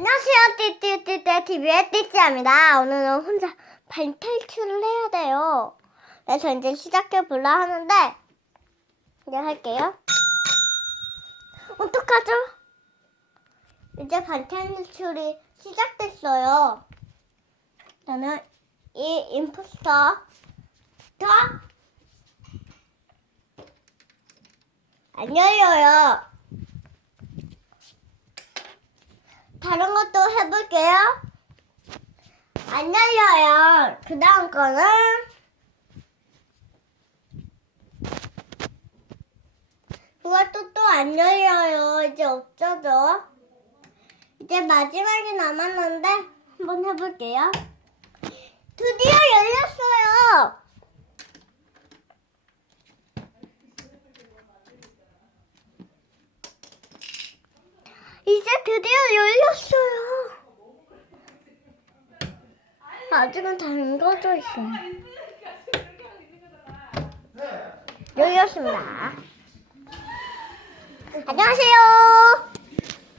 안녕하세요, 띠띠띠띠 TV의 띠띠입니다. 오늘은 혼자 반 탈출을 해야 돼요. 그래서 이제 시작해 볼라 하는데 이제 할게요. 어떡하죠? 이제 반 탈출이 시작됐어요. 저는 이 임포스터가 안 열려요. 다른 것도 해볼게요. 안 열려요. 그 다음 거는 그것도 또 안 열려요. 이제 없어져. 이제 마지막이 남았는데 한번 해볼게요. 드디어 열렸어요. 이제 드디어 열렸어요. 아직은 담궈져 있어요. 열렸습니다. 안녕하세요.